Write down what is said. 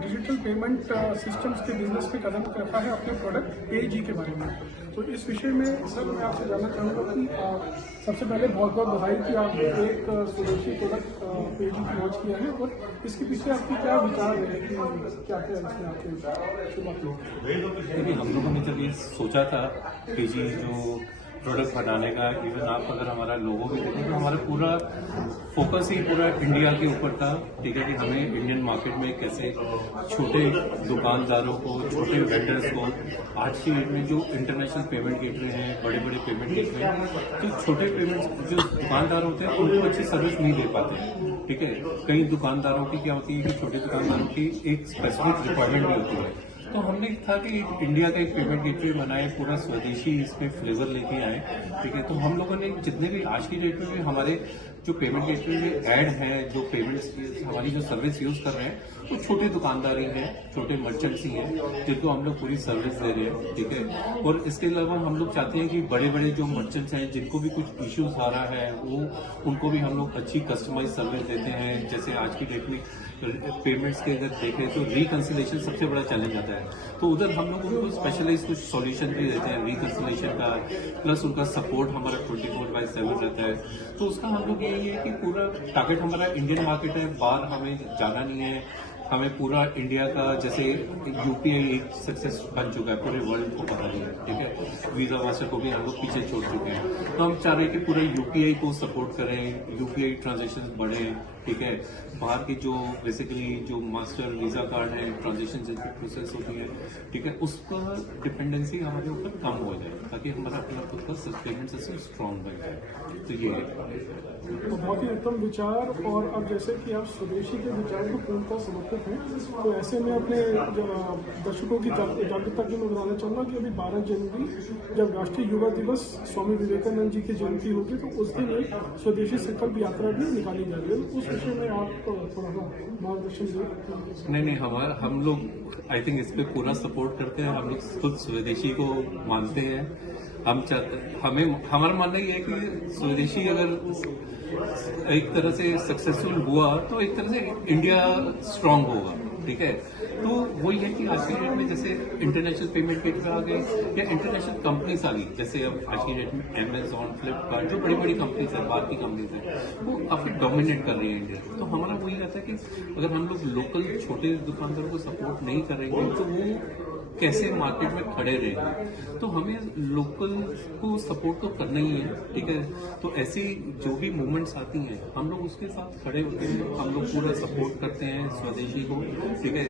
Digital payment systems के business पे कदम करता है अपने प्रोडक्ट पेजी के बारे में। तो इस विषय में सर मैं आपसे जानना चाहूँगा कि सबसे पहले बहुत बहुत बधाई कि आप एक स्वदेशी प्रोडक्ट पेजी की लॉन्च किया है और इसके पीछे आपके क्या विचार है कि क्या क्या इसमें आपके देखिए, हम लोगों ने जब ये सोचा था पेजी जो प्रोडक्ट बनाने का, इवन आप अगर हमारा लोगो भी देखें तो हमारा पूरा फोकस ही पूरा इंडिया के ऊपर था। ठीक है कि हमें इंडियन मार्केट में कैसे छोटे दुकानदारों को, छोटे वेंडर्स को, आज की डेट में जो इंटरनेशनल पेमेंट गेटवे हैं, बड़े बड़े पेमेंट गेटवे हैं, जो छोटे पेमेंट जो दुकानदार होते हैं उनको अच्छी सर्विस नहीं दे पाते। ठीक है, कई दुकानदारों की क्या होती है कि छोटे दुकानदारों की एक स्पेसिफिक रिक्वायरमेंट भी होती है। तो हमने था कि इंडिया का एक पेमेंट गेटवे बनाए, पूरा स्वदेशी इसमें फ्लेवर लेके आए। ठीक है, तो हम लोगों ने जितने भी आज की डेट में भी हमारे जो पेमेंट गेटवे में ऐड हैं, जो पेमेंट्स हमारी जो सर्विस यूज कर रहे हैं वो छोटे दुकानदार ही हैं, छोटे मर्चेंट्स ही हैं जिनको हम लोग पूरी सर्विस दे रहे हैं। ठीक है, और इसके अलावा हम लोग चाहते हैं कि बड़े बड़े जो मर्चेंट्स हैं जिनको भी कुछ इश्यूज आ रहा है वो उनको भी हम लोग अच्छी कस्टमाइज सर्विस देते हैं। जैसे आज की डेट में पेमेंट्स के अगर देखें तो रिकंसिलेशन सबसे बड़ा चैलेंज आता है, तो उधर हम लोग उनको स्पेशलाइज कुछ सॉल्यूशन भी देते हैं रिकंसिलेशन का, प्लस उनका सपोर्ट हमारा 24/7 रहता है। तो उसका हम लोग यही है कि पूरा टारगेट हमारा इंडियन मार्केट है, बाहर हमें जाना नहीं है। हमें पूरा इंडिया का, जैसे यूपीआई एक सक्सेस बन चुका है, पूरे वर्ल्ड को पता नहीं है। ठीक है, वीजा मास्टर को भी हम लोग पीछे छोड़ चुके हैं, तो हम चाह रहे हैं कि पूरा यूपीआई को सपोर्ट करें, यूपीआई ट्रांजेक्शन बढ़े। ठीक है, बाहर की जो बेसिकली जो मास्टर वीजा कार्ड है, ट्रांजेक्शन जिनकी प्रोसेस होती है, ठीक है, उसका डिपेंडेंसी हमारे ऊपर कम हो जाए ताकि हमारा अपना खुद का पेमेंट सिस्टम स्ट्रॉन्ग बन जाए। तो ये तो बहुत ही उत्तम विचार। और अब जैसे कि आप स्वदेशी के विचार को पूर्णतः समर्पित हैं, तो ऐसे में अपने दर्शकों की जागरूकता के लिए बताना चाहूँगा कि अभी 12 जनवरी जब राष्ट्रीय युवा दिवस स्वामी विवेकानंद जी की जयंती होगी, तो उस दिन एक स्वदेशी संकल्प यात्रा भी निकाली जा रही है। उस विषय में आप थोड़ा सा मार्गदर्शन दें। नहीं, हम लोग आई थिंक इस पे पूरा सपोर्ट करते हैं। हम लोग खुद स्वदेशी को मानते हैं। हमारा मानना ये है कि स्वदेशी अगर एक तरह से सक्सेसफुल हुआ तो एक तरह से इंडिया स्ट्रांग होगा। ठीक है, तो वही है कि आज की डेट में जैसे इंटरनेशनल पेमेंट गेटवे आ गए या इंटरनेशनल कंपनीज आ गई, जैसे अब आज की डेट में अमेजॉन, फ्लिपकार्ट, जो बड़ी बड़ी कंपनीज है, बाहर की कंपनीज है, वो काफी डोमिनेट कर रही है इंडिया। तो हमारा वही रहता है कि अगर हम लोग लोकल छोटे दुकानदारों को सपोर्ट नहीं करेंगे तो वो कैसे मार्केट में खड़े रहेंगे। तो हमें लोकल को सपोर्ट तो करना ही है। ठीक है, तो ऐसी जो भी मूवमेंट्स आती हैं हम लोग उसके साथ खड़े होते हैं, हम लोग पूरा सपोर्ट करते हैं स्वदेशी को। ठीक है।